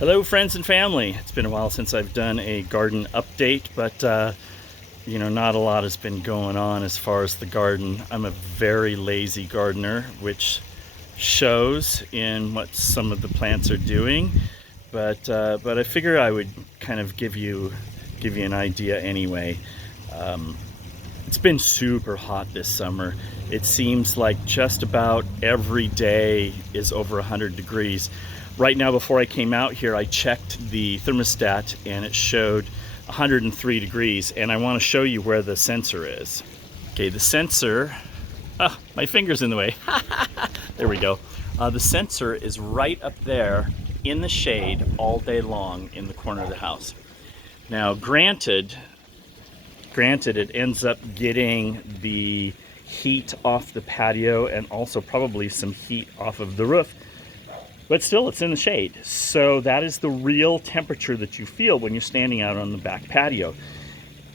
Hello friends and family. It's been a while since I've done a garden update, but not a lot has been going on as far as the garden. I'm a very lazy gardener, which shows in what some of the plants are doing, but I figure I would kind of give you an idea anyway. It's been super hot this summer. It seems like just about every day is over 100 degrees. Right now, before I came out here, I checked the thermostat and it showed 103 degrees, and I want to show you where the sensor is. Okay, the sensor, my finger's in the way. There we go. The sensor is right up there in the shade all day long in the corner of the house. Now, granted it ends up getting the heat off the patio and also probably some heat off of the roof. But still, it's in the shade. So that is the real temperature that you feel when you're standing out on the back patio.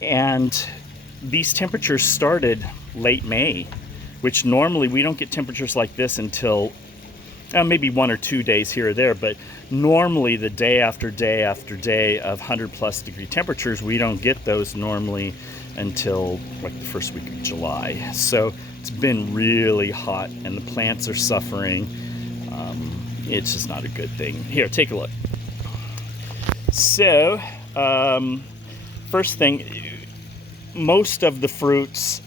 And these temperatures started late May, which normally we don't get temperatures like this until maybe 1 or 2 days here or there. But normally the day after day after day of 100+ degree temperatures, we don't get those normally until like the first week of July. So it's been really hot and the plants are suffering. It's just not a good thing. Here, take a look. So, first thing, most of the fruits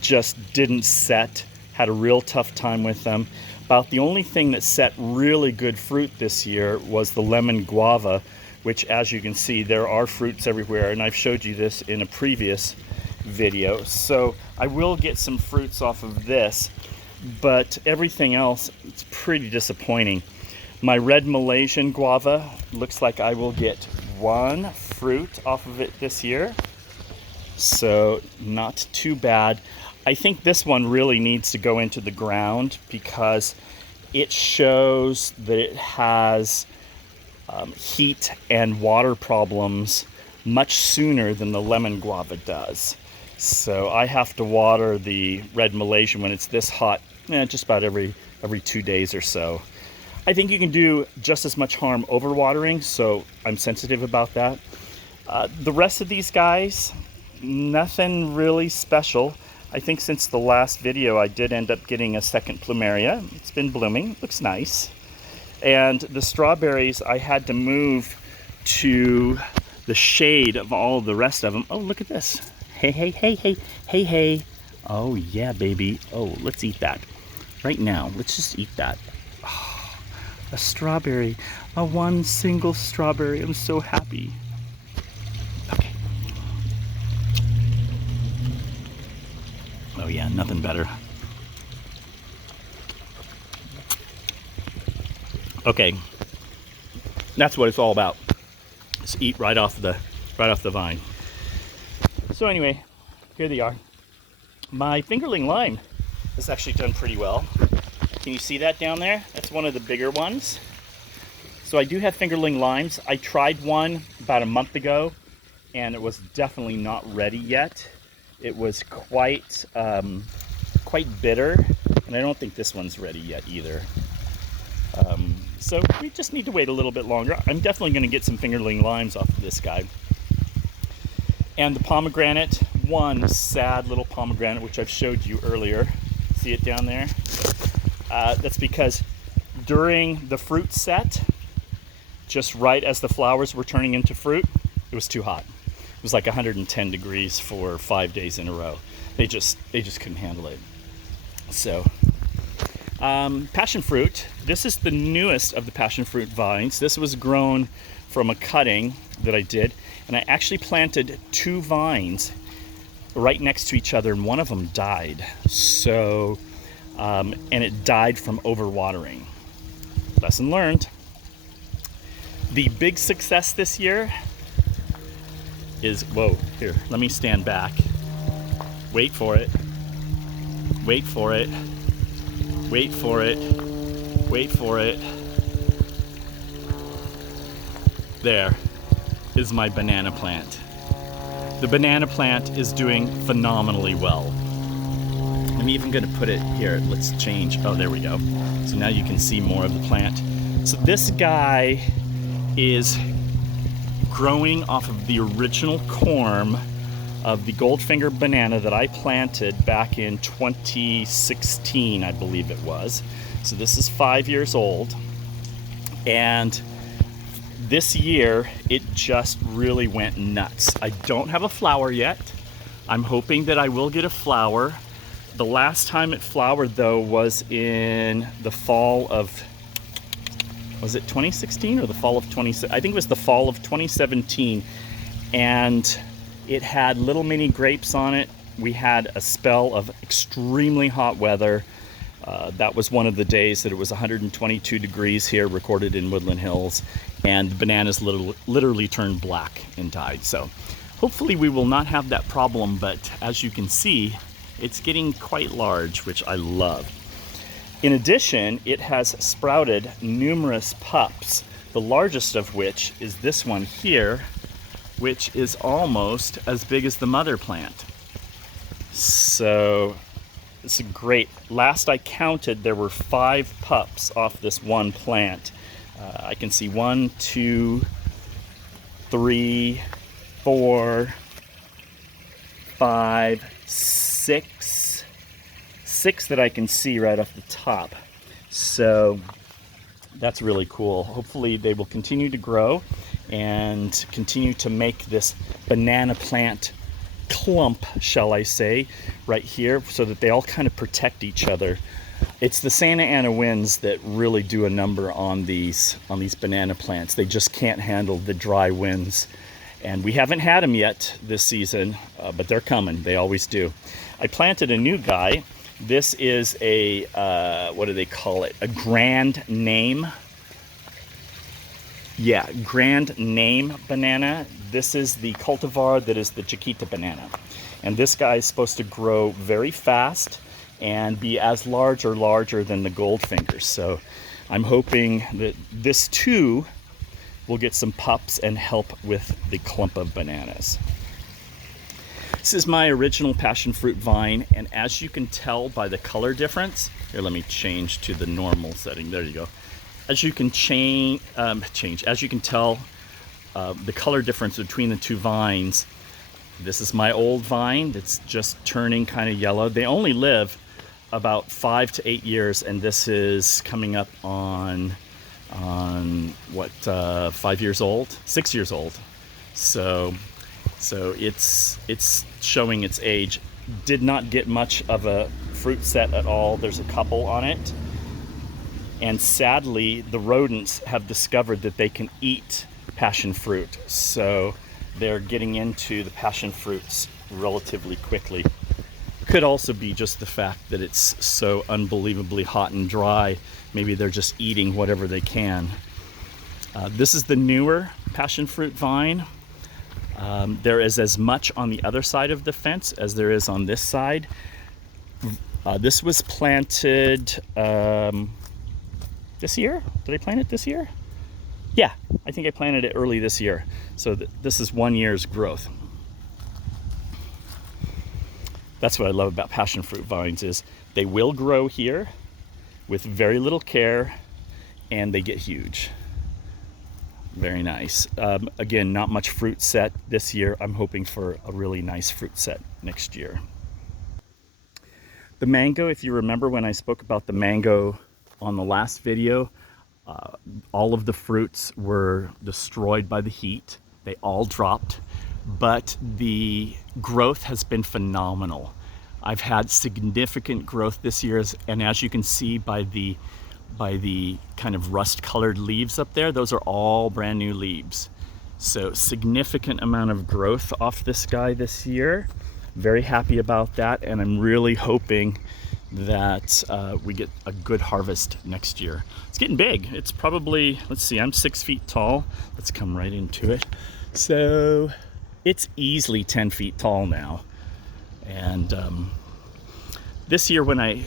just didn't set, had a real tough time with them. About the only thing that set really good fruit this year was the lemon guava, which, as you can see, there are fruits everywhere, and I've showed you this in a previous video. So I will get some fruits off of this, but everything else, it's pretty disappointing. My red Malaysian guava looks like I will get 1 fruit off of it this year, so not too bad. I think this one really needs to go into the ground because it shows that it has heat and water problems much sooner than the lemon guava does. So I have to water the red Malaysian when it's this hot, just about every 2 days or so. I think you can do just as much harm overwatering, so I'm sensitive about that. The rest of these guys, nothing really special. I think since the last video I did end up getting a second plumeria. It's been blooming, looks nice. And the strawberries I had to move to the shade of all the rest of them. Oh, look at this. Hey, hey, hey, hey, hey, hey. Oh, yeah, baby. Oh, let's eat that. Right now, let's just eat that. Oh, a strawberry. One single strawberry. I'm so happy. Okay. Oh, yeah, nothing better. Okay. That's what it's all about. Just eat right off the vine. So anyway, here they are. My Fingerling Lime has actually done pretty well. Can you see that down there? That's one of the bigger ones. So I do have Fingerling Limes. I tried one about a month ago and it was definitely not ready yet. It was quite bitter, and I don't think this one's ready yet either. So we just need to wait a little bit longer. I'm definitely going to get some Fingerling Limes off of this guy. And the pomegranate, one sad little pomegranate, which I've showed you earlier. See it down there? That's because during the fruit set, just right as the flowers were turning into fruit, it was too hot. It was like 110 degrees for 5 days in a row. They just couldn't handle it. So, passion fruit. This is the newest of the passion fruit vines. This was grown from a cutting that I did, and I actually planted 2 vines right next to each other, and one of them died. So, and it died from overwatering. Lesson learned. The big success this year is, whoa, here, let me stand back. Wait for it. Wait for it. Wait for it. Wait for it. There is my banana plant. The banana plant is doing phenomenally well. I'm even going to put it here. Let's change. Oh, there we go. So now you can see more of the plant. So this guy is growing off of the original corm of the Goldfinger banana that I planted back in 2016, I believe it was. So this is 5 years old, and this year it just really went nuts. I don't have a flower yet. I'm hoping that I will get a flower. The last time it flowered though was in the fall of, was it 2016 or the fall of 20, I think it was the fall of 2017, and it had little mini grapes on it. We had a spell of extremely hot weather. That was one of the days that it was 122 degrees here, recorded in Woodland Hills, and the bananas literally turned black and died. So hopefully we will not have that problem, but as you can see, it's getting quite large, which I love. In addition, it has sprouted numerous pups, the largest of which is this one here, which is almost as big as the mother plant. So it's great. Last I counted, there were 5 pups off this one plant. I can see 1, 2, 3, 4, 5, 6 that I can see right off the top. So that's really cool. Hopefully they will continue to grow and continue to make this banana plant clump, shall I say, right here, so that they all kind of protect each other. It's the Santa Ana winds that really do a number on these banana plants. They just can't handle the dry winds, and we haven't had them yet this season, but they're coming. They always do. I planted a new guy. This is a what do they call it? A grand name. Yeah, grand name banana. This is the cultivar that is the Chiquita banana. And this guy is supposed to grow very fast and be as large or larger than the Goldfingers. So I'm hoping that this too will get some pups and help with the clump of bananas. This is my original passion fruit vine, and as you can tell by the color difference, here, let me change to the normal setting. There you go. As you can as you can tell, the color difference between the two vines. This is my old vine that's just turning kind of yellow. They only live about 5 to 8 years, and this is coming up on what, 5 years old, 6 years old. So it's showing its age. Did not get much of a fruit set at all. There's a couple on it. And sadly, the rodents have discovered that they can eat passion fruit. So they're getting into the passion fruits relatively quickly. Could also be just the fact that it's so unbelievably hot and dry. Maybe they're just eating whatever they can. This is the newer passion fruit vine. There is as much on the other side of the fence as there is on this side. This was planted this year? Did I plant it this year? Yeah, I think I planted it early this year. So this is 1 year's growth. That's what I love about passion fruit vines, is they will grow here with very little care and they get huge. Very nice. Again, not much fruit set this year. I'm hoping for a really nice fruit set next year. The mango, if you remember when I spoke about the mango on the last video, all of the fruits were destroyed by the heat. They all dropped, but the growth has been phenomenal. I've had significant growth this year, and as you can see by the kind of rust-colored leaves up there, those are all brand new leaves. So significant amount of growth off this guy this year. Very happy about that, and I'm really hoping that we get a good harvest next year. It's getting big. It's probably, let's see, I'm 6 feet tall. Let's come right into it. So it's easily 10 feet tall now. And this year when I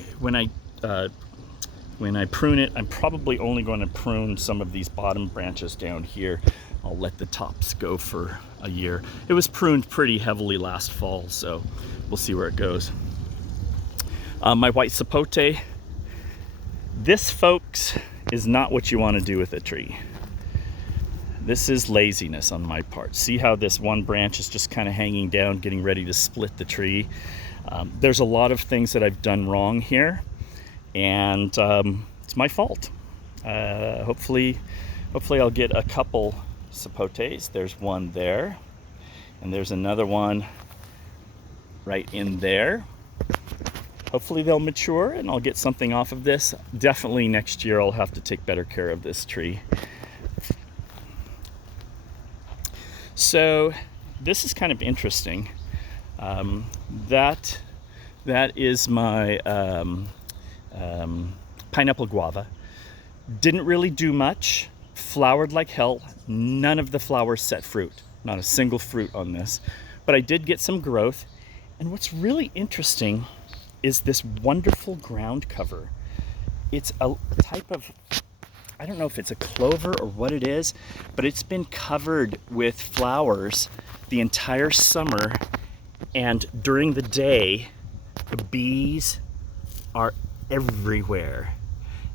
prune it, I'm probably only going to prune some of these bottom branches down here. I'll let the tops go for a year. It was pruned pretty heavily last fall, so we'll see where it goes. My white sapote. This, folks, is not what you want to do with a tree. this is laziness on my part. See how this one branch is just kind of hanging down, getting ready to split the tree. There's a lot of things that I've done wrong here, and it's my fault. Hopefully I'll get a couple sapotes. There's one there, and there's another one right in there. Hopefully they'll mature and I'll get something off of this. Definitely next year I'll have to take better care of this tree. So this is kind of interesting. That is my pineapple guava. Didn't really do much. Flowered like hell. None of the flowers set fruit. Not a single fruit on this. But I did get some growth. And what's really interesting is this wonderful ground cover. It's a type of, I don't know if it's a clover or what it is, but it's been covered with flowers the entire summer, and during the day, the bees are everywhere.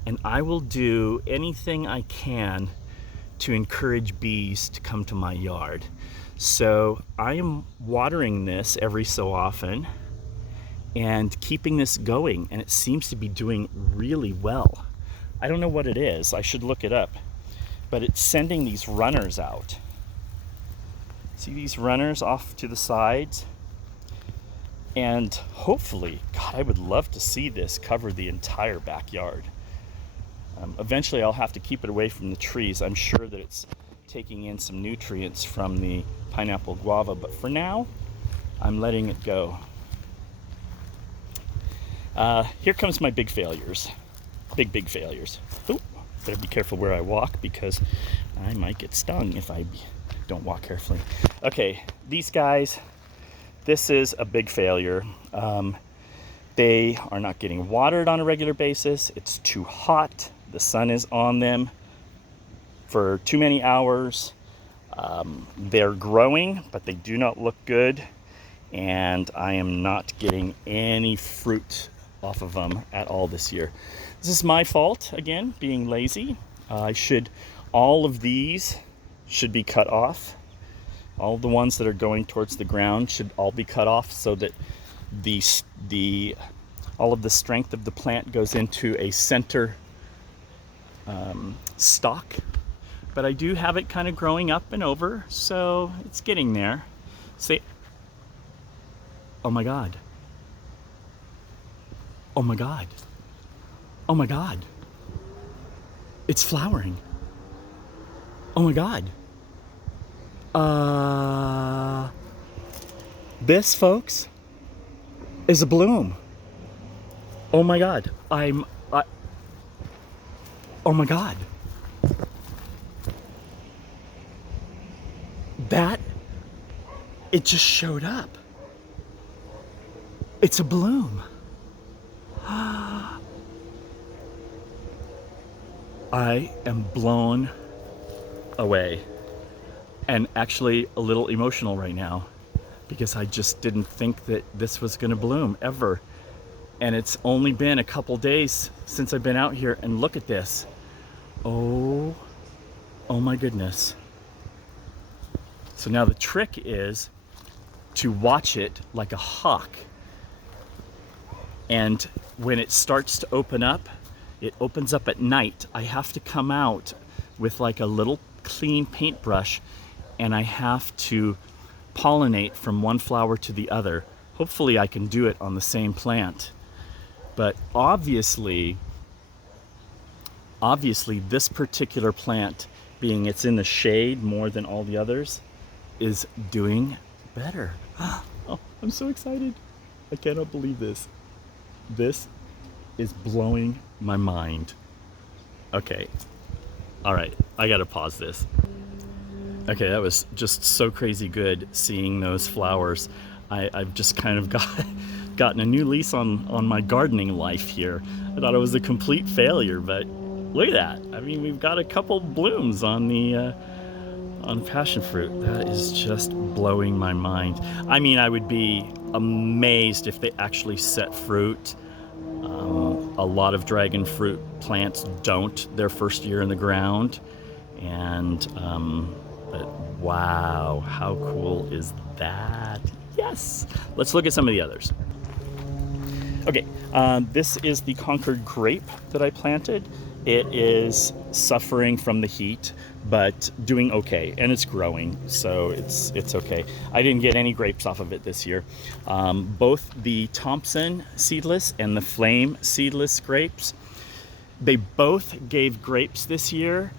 And I will do anything I can to encourage bees to come to my yard. So I am watering this every so often and keeping this going, and it seems to be doing really well. I don't know what it is. I should look it up. But it's sending these runners out. See these runners off to the sides? And hopefully, God, I would love to see this cover the entire backyard. Eventually I'll have to keep it away from the trees. I'm sure that it's taking in some nutrients from the pineapple guava, but for now, I'm letting it go. Here comes my big failures. Big failures. Ooh, better be careful where I walk because I might get stung if I don't walk carefully. Okay, these guys, this is a big failure. They are not getting watered on a regular basis. It's too hot. The sun is on them for too many hours. They're growing, but they do not look good. And I am not getting any fruit off of them at all this year. This is my fault, again, being lazy. All of these should be cut off. All the ones that are going towards the ground should all be cut off so that all of the strength of the plant goes into a center stalk. But I do have it kind of growing up and over, so it's getting there. See, oh my God. Oh my God. Oh my God. It's flowering. Oh my God. This, folks, is a bloom. Oh my God. Oh my God. It just showed up. It's a bloom. I am blown away and actually a little emotional right now because I just didn't think that this was going to bloom ever. And it's only been a couple days since I've been out here, and look at this. Oh my goodness. So now the trick is to watch it like a hawk. And when it starts to open up, it opens up at night. I have to come out with like a little clean paintbrush, and I have to pollinate from one flower to the other. Hopefully I can do it on the same plant. But obviously this particular plant, being it's in the shade more than all the others, is doing better. Oh, I'm so excited. I cannot believe this. This is blowing my mind. Okay. All right. I got to pause this. Okay, that was just so crazy good seeing those flowers. I've just kind of gotten a new lease on my gardening life here. I thought it was a complete failure, but look at that. I mean, we've got a couple blooms on the on passion fruit. That is just blowing my mind. I mean, I would be amazed if they actually set fruit. A lot of dragon fruit plants don't their first year in the ground, And but wow, how cool is that? Yes. Let's look at some of the others. Okay, this is the Concord grape that I planted. It is suffering from the heat, but doing okay, and it's growing, so it's okay. I didn't get any grapes off of it this year. Both the Thompson seedless and the Flame seedless grapes, they both gave grapes this year.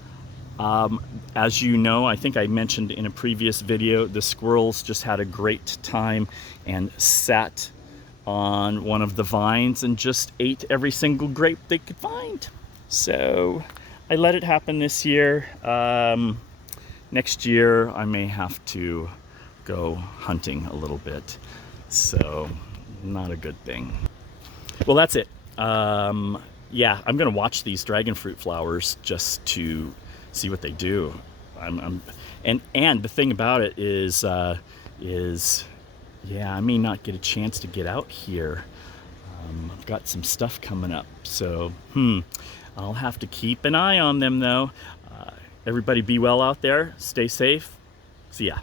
As you know, I think I mentioned in a previous video, the squirrels just had a great time and sat on one of the vines and just ate every single grape they could find. So I let it happen this year. Next year I may have to go hunting a little bit. So not a good thing. Well, that's it. Yeah, I'm gonna watch these dragon fruit flowers just to see what they do. And the thing about it is yeah, I may not get a chance to get out here. I've got some stuff coming up, so I'll have to keep an eye on them though. Everybody be well out there, stay safe, see ya.